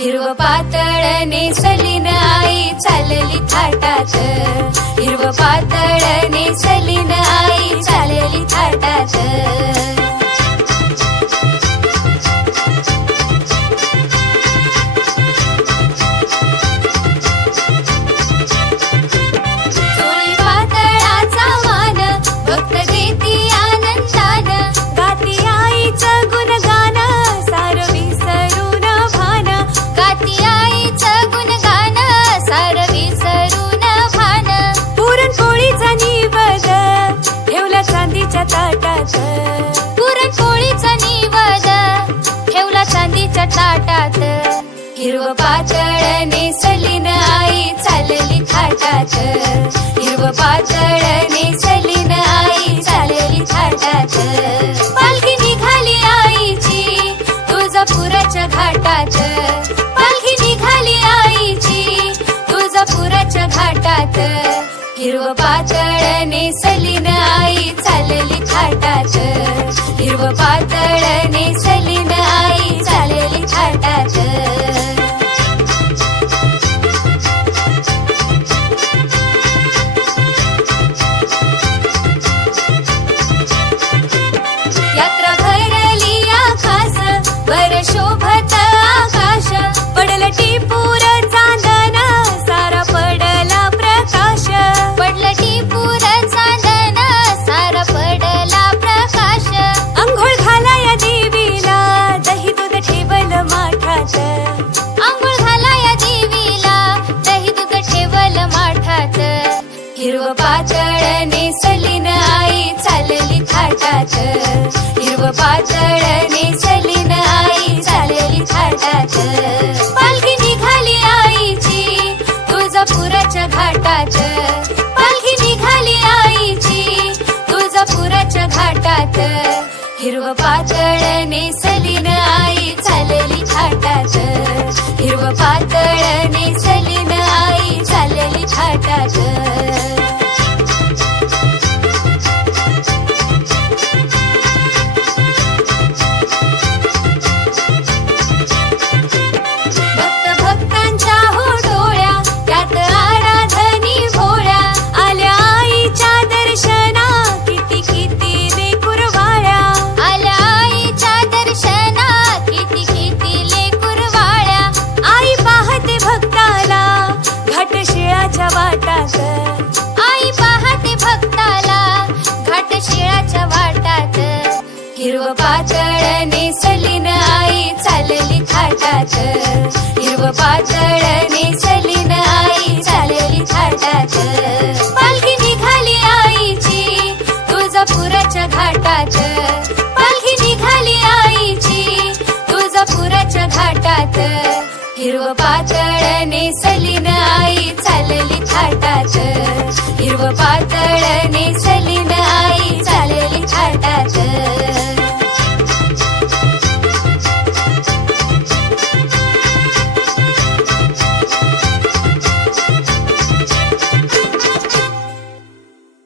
हिरव पातळ नेसली आई चालली थाटात. हिरव पातळ नेसली आई ताटात. हिरव पातळ नेसलीन आई चालली थाटात. हिरव पातळ नेसलीन आई चालली थाटात. पालखी निघाली आईची तुळजापुराच्या घाटात. पालखी निघाली आईची तुळजापुराच्या घाटात. हिरव पातळ नेसलीन आई चालली थाटात. हिरव पातळ नेसलीन थाटात यात्रा हिरव पातळ नेसलीन आई चालली थाटात. हिरव पाचळ नेसलीन आई चालली थाटात. पालखी निघाली आईची तुळजापुराच्या घाटात. पालखी निघाली आईची तुळजापुराच्या घाटात. हिरव पाचळ नेसलीन आई चालली थाटात. हिरव पातळ शिळाच्या वाटात. हिरव पातळ नेसलीन आई चालली थाटात. हिरव पातळ नेसलीन आई चालली थाटात. पालखी निघाली आईची तुळजापुराच्या घाटात. पालखी निघाली आईची तुळजापुराच्या घाटात. हिरव पातळ नेसलीन आई चालली थाटात. हिरव पातळ नेस